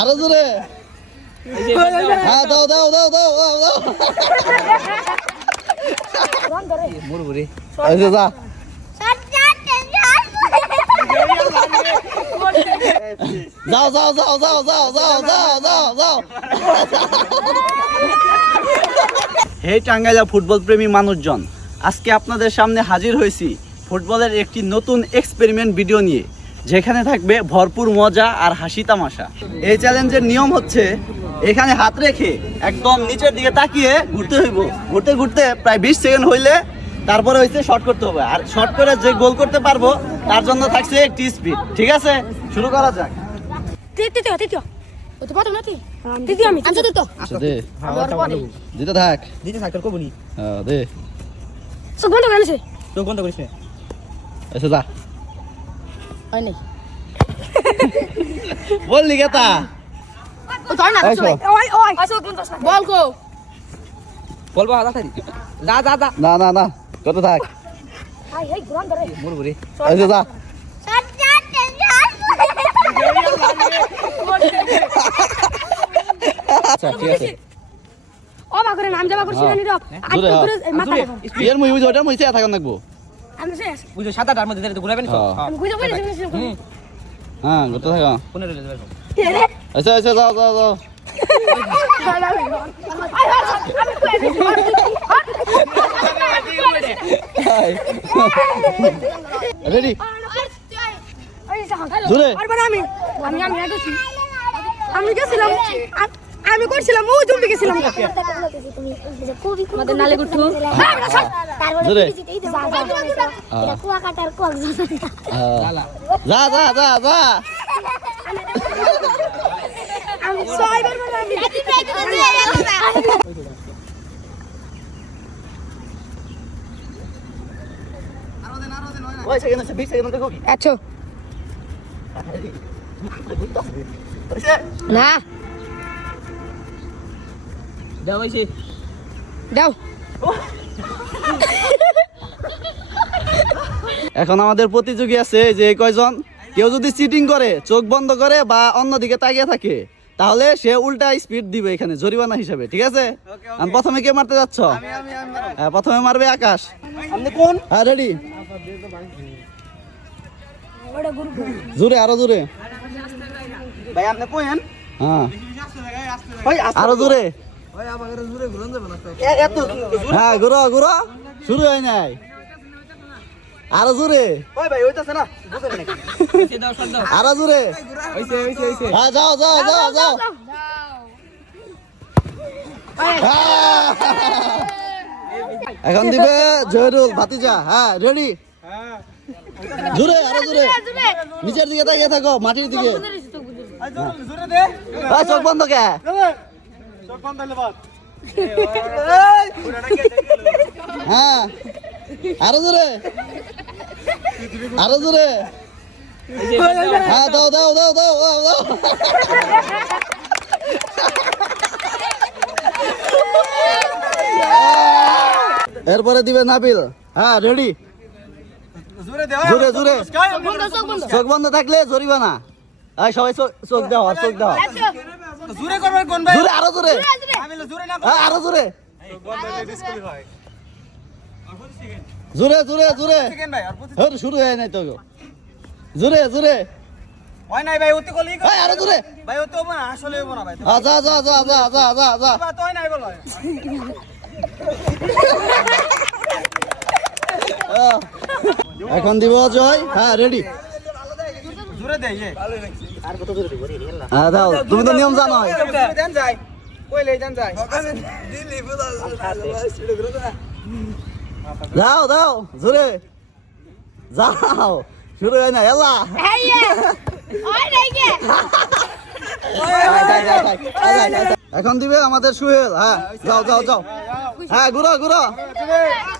আরো জোরে। হ্যাঁ দাও দাও দাও দাও দাও দাও। মুরগুরি আচ্ছা যা। যাও যাও যাও যাও যাও যাও যাও যাও যাও। হে টাঙ্গাইলা ফুটবল প্রেমী মানুষজন, আজকে আপনাদের সামনে হাজির হয়েছি ফুটবলের একটি নতুন এক্সপেরিমেন্ট ভিডিও নিয়ে, যেখানে থাকবে ভরপুর মজা আর হাসি তামাশা। এই চ্যালেঞ্জের নিয়ম হচ্ছে এখানে হাত রেখে একদম নিচের দিকে তাকিয়ে ঘুরতে হইব। ঘুরতে ঘুরতে প্রায় 20 সেকেন্ড হইলে তারপরে হইছে শট করতে হবে, আর শট করে যে গোল করতে পারবো তার জন্য থাকছে একটি স্পিড। ঠিক আছে, শুরু করা যাক। দিতে থাক, দিতে থাক, তোর কবুনি দে চোখ বন্ধ করে নিছে, চোখ বন্ধ করিস না। এসে যা। হয় নাই বললি কেতা বল গো, বলবো তাড়াতাড়ি। যা যা যা, না না না কত থাক, মুরগুরি এসে যা। আচ্ছা ঠিক আছে। ও মা করে নাম যাবা করছি না নিরব আজ দূরে করে মাথা এর মুই ওটা মুইছে থাকুন লাগবো। আমি শেষ বুঝো সাদাটার মধ্যে ধরে ঘুরাবেন তো। আমি কইতে কইতে হ্যাঁ করতে থাকো। কোনে রইলে যাবে? আচ্ছা আচ্ছা যাও যাও যাও। রেডি জোরে। আমি গেছিলাম, আমি করছিলাম ও জুম্বি গেছিলাম আমাদের নালে গুট্টু জোরে কুয়াকাটার কক যা যা যা যা। আমি ছয়বার ওই সেকেন্ড আছে 20 সেকেন্ড দেখো কি আচ্ছা না দাও হইছে, দাও এখন আমাদের প্রতিযোগী আছে যে কয়জন, কেউ যদি চিটিং করে, চোখ বন্ধ করে বা অন্যদিকে তাকিয়ে থাকে, তাহলে সে উল্টা স্পিড দিবে এখানে জরিমানা হিসাবে। ঠিক আছে, আমি প্রথমে কে মারতে যাচ্ছ? হ্যাঁ প্রথমে মারবে আকাশ। আপনি কোন? হ্যাঁ রেডি, জোরে আরো জোরে। ভাই আপনি কোন? হ্যাঁ ভাই আরো জোরে। ভাই আমাদের জোরে ঘুরন যাবে না তো। এত হ্যাঁ ঘুরো ঘুরো, শুরু হয় নাই, আরো জোরে। ওই ভাই ওইতাছে না, বুঝেন নাকি? হইছে দাও শট দাও, আরো জোরে। হইছে হইছে হইছে। হ্যাঁ যাও যাও যাও যাও। এখন দিবে জয়রুল ভাতিজা। হ্যাঁ রেডি, জোরে আরো জোরে, নিচের দিকে তাকিয়ে থাকো, মাটির দিকে। জোরে দে, চোখ বন্ধ কে? চোখ বন্ধ হলে বাদ। হ্যাঁ আরো জোরে, আরো জোরে। হ্যাঁ দাও দাও দাও দাও দাও দাও। এরপরে দিবে নাবিল। হ্যাঁ রেডি, জোরে দে, জোরে জোরে। চোখ বন্ধ থাকলে জরিমানা। এই সবাই চোখ দাও, আর চোখ দাও। জোরে করবে কোন ভাই? জোরে আরো জোরে। আমি জোরে না হ্যাঁ আরো জোরে, জোরে জোরে জোরে। সেকেন্ড ভাই, আর প্রতি হ্যাঁ শুরু হয় নাই তো, জোরে জোরে। হয় নাই ভাই, অতি কলি এই আরো জোরে। ভাই অতি হবে না, আসলে হবে না ভাই। যা যা যা যা যা যা যা। বাবা তো হয় নাই বলো। এখন দিব জয়। হ্যাঁ রেডি, জোরে দে ইয়ে। আর কত জোরে দিব রে আল্লাহ। হ্যাঁ দাও, তুমি তো নিয়ম জানো। দেন যাই কইলে দেন যাই। দিল্লি বুলা দাও দাও জোরে, যাও শুরু হয় না। এলা এখন দিবে আমাদের সুহেল। হ্যাঁ যাও যাও যাও। হ্যাঁ ঘুরো ঘুরো।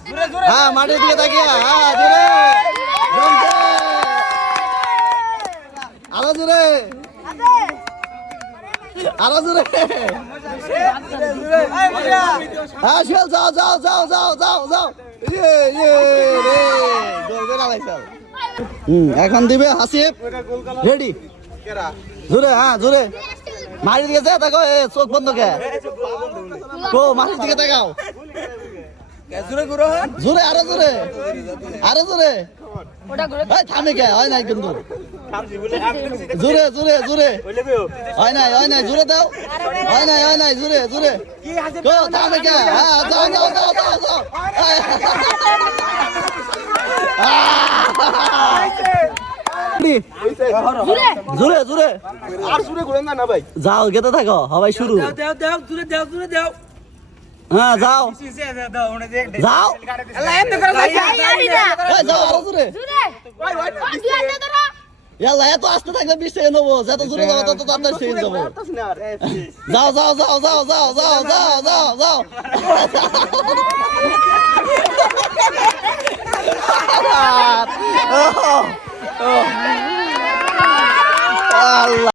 জোরে জোরে। হ্যাঁ মাটির দিকে তাকিয়ে। হ্যাঁ জোরে জমছে। আরো জোরে, আরো জোরে। হ্যাঁ সুহেল যাও যাও যাও যাও যাও যাও। ইয়ে ইয়ে রে, গোল করে আলাইছাল। এখন দিবে হাসিব। রেডি, জোরে। হ্যাঁ জোরে। মাটির দিকে যা দেখো এ চোখ বন্ধ কে কো মাটির দিকে তাকাও জোরে আরো জোরে আরো জোরে এই থামে কে হয় নাই কিন্তু জোরে জোরে জোরে হয় নাই জোরে দাও হয় নাই জোরে জোরে কো থামে কে হ্যাঁ যাও যাও যাও যাও যাও জোরে জোরে আর জোরে ঘুরেন না ভাই যাও গেতে থাকো সবাই শুরু দাও হ্যাঁ যাও যাও এই যাও আরো জোরে ইয়াল্লা এত আসতে থাকলে 20 সেকেন্ড হবো যত জোরে যাবো তত তাড়াতাড়ি সেকেন্ড যাবো যাও যাও যাও যাও যাও যাও যাও যাও যাও আল্লাহ